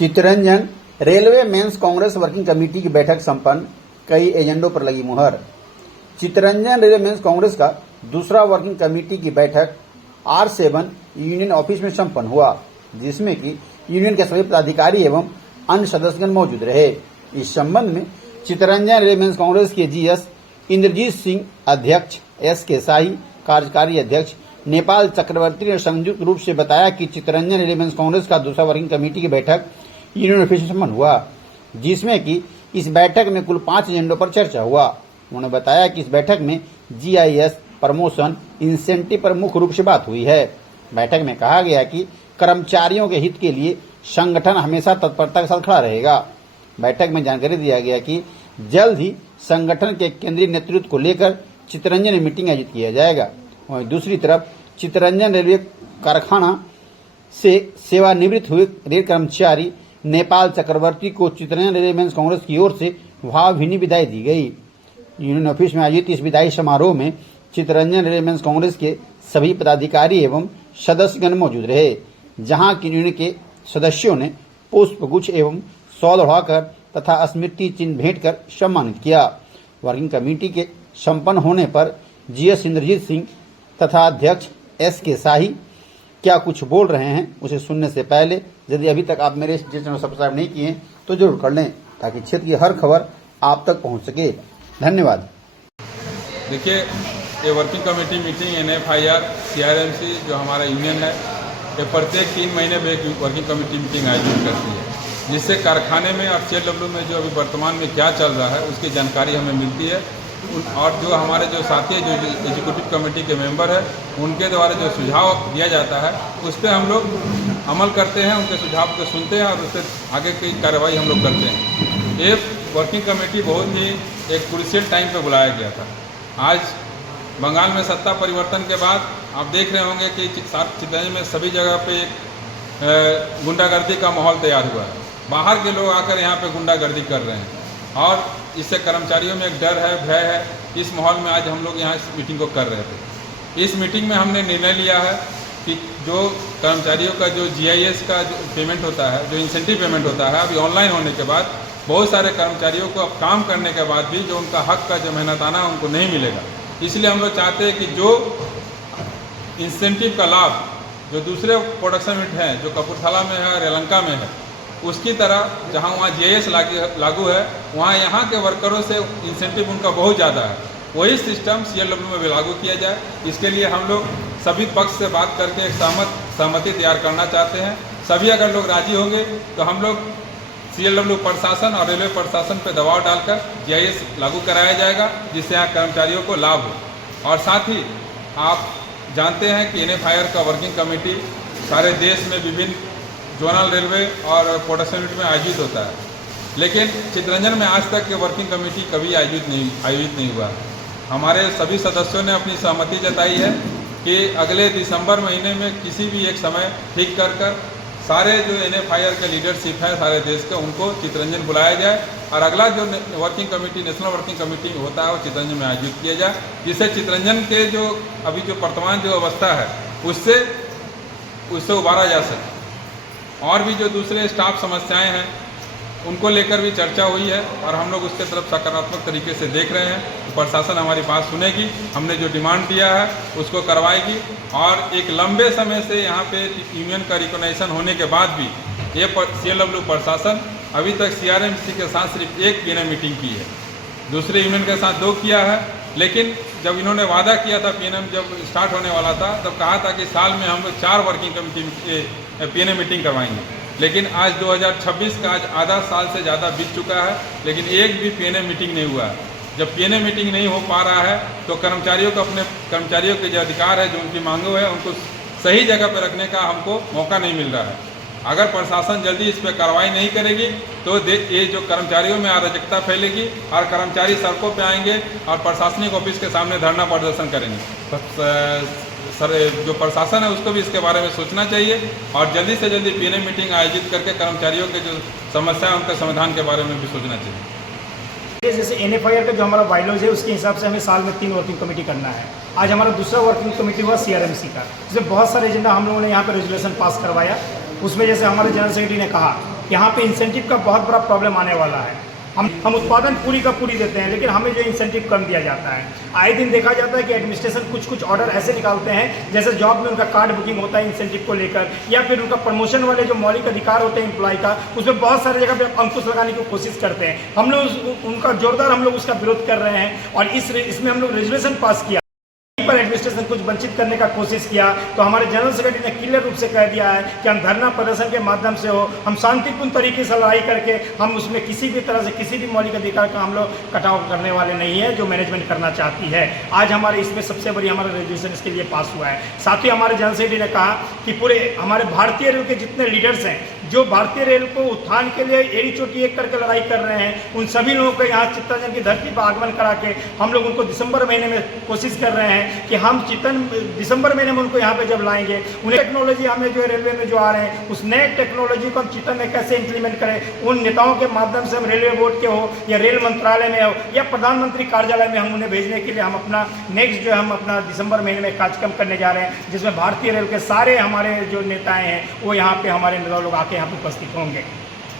Chittaranjan railway men's congress working committee की बैठक संपन्न, कई एजेंडों पर लगी मुहर। चित्तरंजन रेलवे मेंस कांग्रेस का दूसरा वर्किंग कमेटी की बैठक R7 यूनियन ऑफिस में संपन्न हुआ, जिसमें कि यूनियन के सभी पदाधिकारी एवं अन्य सदस्यगण मौजूद रहे। इस संबंध में चित्तरंजन रेलवे मेंस कांग्रेस के GS इंद्रजीत सिंह अध्यक्ष, SK शाही कार्यकारी अध्यक्ष, नेपाल चक्रवर्ती ने संयुक्त रूप से बताया कि चित्तरंजन रेलवे मेंस कांग्रेस का दूसरा वर्किंग कमेटी की बैठक यूनियन ऑफिस में संपन्न हुआ, जिसमें कि इस बैठक में कुल 5 एजेंडों पर चर्चा हुआ। उन्होंने बताया कि इस बैठक में GIS, प्रमोशन, इंसेंटिव पर मुख्य रूप से बात हुई है। बैठक में कहा गया कि कर्मचारियों के हित के लिए संगठन हमेशा तत्परता के साथ खड़ा रहेगा। बैठक में जानकारी दिया गया कि जल्द ही संगठन के केंद्रीय नेतृत्व को लेकर चित्तरंजन में मीटिंग आयोजित किया जाएगा। वहीं दूसरी तरफ चित्तरंजन रेलवे कारखाना से सेवानिवृत्त हुए रेल कर्मचारी नेपाल चक्रवर्ती को चित्तरंजन रेलवे मेंस कांग्रेस की ओर से भावभीनी विदाई दी गई। यूनियन ऑफिस में आयोजित इस विदाई समारोह में चित्तरंजन रेलवे मेंस कांग्रेस के सभी पदाधिकारी एवं सदस्यगण मौजूद रहे, जहां की यूनियन के सदस्यों ने पुष्पगुच्छ एवं शॉल ओढ़ाकर तथा स्मृति चिन्ह भेंट कर सम्मानित किया। वर्किंग कमेटी के संपन्न होने पर GS इंद्रजीत सिंह तथा अध्यक्ष SK शाही क्या कुछ बोल रहे हैं, उसे सुनने से पहले यदि अभी तक आप मेरे चैनल सब्सक्राइब नहीं किए तो जरूर कर लें, ताकि क्षेत्र की हर खबर आप तक पहुंच सके। धन्यवाद। देखिए, ये working committee meeting NFIR CRMC जो हमारा यूनियन है, ये प्रत्येक 3 महीने में एक वर्किंग कमेटी मीटिंग आयोजित करती है, जिससे कारखाने में और CLW में जो अभी वर्तमान में क्या चल रहा है उसकी जानकारी हमें मिलती है। और जो हमारे जो साथी जो एग्जीक्यूटिव कमेटी के मेंबर है, उनके द्वारा जो सुझाव दिया जाता है उस पर हम लोग अमल करते हैं, उनके सुझाव को सुनते हैं और उससे आगे की कार्रवाई हम लोग करते हैं। ये वर्किंग कमेटी बहुत ही एक क्रूशियल टाइम पे बुलाया गया था। आज बंगाल में सत्ता परिवर्तन के बाद आप देख रहे होंगे कि चित्तरंजन में सभी जगह पे एक गुंडागर्दी का माहौल तैयार हुआ है। बाहर के लोग आकर यहाँ पे गुंडागर्दी कर रहे हैं और इससे कर्मचारियों में एक डर है, भय है। इस माहौल में आज हम लोग यहाँ इस मीटिंग को कर रहे थे। इस मीटिंग में हमने निर्णय लिया है कि जो कर्मचारियों का जो GIS का जो पेमेंट होता है, जो इंसेंटिव पेमेंट होता है, अभी ऑनलाइन होने के बाद बहुत सारे कर्मचारियों को अब काम करने के बाद भी जो उनका हक का जो मेहनताना उनको नहीं मिलेगा। इसलिए हम लोग चाहते हैं कि जो इंसेंटिव का लाभ जो दूसरे प्रोडक्शन यूनिट हैं, जो कपूरथला में है, श्रीलंका में है, उसकी तरह जहां वहाँ GIS लागू है, वहाँ यहाँ के वर्करों से इंसेंटिव उनका बहुत ज़्यादा है। वही सिस्टम CLW में भी लागू किया जाए। इसके लिए हम लोग सभी पक्ष से बात करके एक सहमति तैयार करना चाहते हैं। सभी अगर लोग राजी होंगे तो हम लोग CLW प्रशासन और रेलवे प्रशासन पर दबाव डालकर GIS लागू कराया जाएगा, जिससे यहाँ कर्मचारियों को लाभ हो। और साथ ही आप जानते हैं कि NFIR का वर्किंग कमेटी सारे देश में विभिन्न जोनल रेलवे और प्रोडक्शन यूनिट में आयोजित होता है, लेकिन चित्तरंजन में आज तक के वर्किंग कमेटी कभी आयोजित नहीं हुआ। हमारे सभी सदस्यों ने अपनी सहमति जताई है कि अगले दिसंबर महीने में किसी भी एक समय ठीक कर सारे जो NFIR के लीडरशिप है सारे देश के, उनको चित्तरंजन बुलाया जाए और अगला जो working committee, national working committee होता है, वो चित्तरंजन में आयोजित किया जाए, जिससे चित्तरंजन के जो अभी जो वर्तमान जो अवस्था है उससे उबारा जा सके। और भी जो दूसरे स्टाफ समस्याएं हैं उनको लेकर भी चर्चा हुई है और हम लोग उसके तरफ सकारात्मक तरीके से देख रहे हैं। तो प्रशासन हमारी बात सुनेगी, हमने जो डिमांड दिया है उसको करवाएगी। और एक लंबे समय से यहाँ पे यूनियन का रिकॉग्निशन होने के बाद भी ये CLW प्रशासन अभी तक CRMC के साथ सिर्फ एक PNM मीटिंग की है, दूसरे यूनियन के साथ 2 किया है। लेकिन जब इन्होंने वादा किया था, PNM जब स्टार्ट होने वाला था, तब कहा था कि साल में हम लोग 4 वर्किंग कमेटी PNM मीटिंग करवाएंगे। लेकिन आज 2026 का आज आधा साल से ज़्यादा बीत चुका है, लेकिन एक भी PNM मीटिंग नहीं हुआ है। जब PNM मीटिंग नहीं हो पा रहा है तो कर्मचारियों को अपने कर्मचारियों के जो अधिकार है, जो उनकी मांगों है, उनको सही जगह पर रखने का हमको मौका नहीं मिल रहा है। अगर प्रशासन जल्दी इस पर कार्रवाई नहीं करेगी तो ये जो कर्मचारियों में अराजकता फैलेगी और कर्मचारी सड़कों पे आएंगे और प्रशासनिक ऑफिस के सामने धरना प्रदर्शन करेंगे। सर, जो प्रशासन है उसको भी इसके बारे में सोचना चाहिए और जल्दी से जल्दी PNM मीटिंग आयोजित करके कर्मचारियों के जो समस्या है उनके समाधान के बारे में भी सोचना चाहिए। जैसे NFIR का जो हमारा बायलॉज है उसके हिसाब से हमें साल में 3 वर्किंग कमेटी करना है। आज हमारा दूसरा वर्किंग कमेटी हुआ CRMC का, जिसमें बहुत सारे एजेंडा हम लोगों ने यहाँ पर रेजोल्यूशन पास करवाया। उसमें जैसे हमारे जनरल सेक्रेटरी ने कहा यहाँ पे इंसेंटिव का बहुत बड़ा प्रॉब्लम आने वाला है। हम उत्पादन पूरी का पूरी देते हैं, लेकिन हमें जो इंसेंटिव कम दिया जाता है। आए दिन देखा जाता है कि एडमिनिस्ट्रेशन कुछ ऑर्डर ऐसे निकालते हैं, जैसे जॉब में उनका कार्ड बुकिंग होता है इंसेंटिव को लेकर, या फिर उनका प्रमोशन वाले जो मौलिक अधिकार होते हैं एम्प्लॉय का, उसमें बहुत सारी जगह पे अंकुश लगाने की कोशिश करते हैं। हम लोग उनका जोरदार उसका विरोध कर रहे हैं, और इसमें हम लोग रेजोल्यूशन पास किया पर एडमिनिस्ट्रेशन कुछ वंचित करने का कोशिश किया, तो हमारे जनरल सेक्रेटरी ने क्लियर रूप से कह दिया है कि हम धरना प्रदर्शन के माध्यम से हो, हम शांतिपूर्ण तरीके से लड़ाई करके हम उसमें किसी भी तरह से किसी भी मौलिक अधिकार का हम लोग कटाव करने वाले नहीं है जो मैनेजमेंट करना चाहती है। आज हमारे इसमें सबसे बड़ी हमारा रेजोल्यूशन इसके लिए पास हुआ है। साथ ही हमारे जनरल सेक्रेटरी ने कहा कि पूरे हमारे भारतीय रेल के जितने लीडर्स हैं जो भारतीय रेल को उत्थान के लिए एड़ी चोटी एक करके लड़ाई कर रहे हैं, उन सभी लोगों को यहाँ चित्तरंजन की धरती पर आगमन करा के हम लोग उनको दिसंबर महीने में कोशिश कर रहे हैं कि हम दिसंबर महीने में उनको यहाँ पे जब लाएंगे, उन्हें टेक्नोलॉजी हमें जो रेलवे में जो आ रहे हैं उस नए टेक्नोलॉजी को हम चित्तन में कैसे इंप्लीमेंट करें, उन नेताओं के माध्यम से हम रेलवे बोर्ड के हो या रेल मंत्रालय में हो या प्रधानमंत्री कार्यालय में हम उन्हें भेजने के लिए हम अपना नेक्स्ट जो हम अपना दिसंबर महीने में कार्यक्रम करने जा रहे हैं, जिसमें भारतीय रेल के सारे हमारे जो नेताएं हैं वो यहाँ पे हमारे नेता लोग आके यहाँ पे उपस्थित होंगे।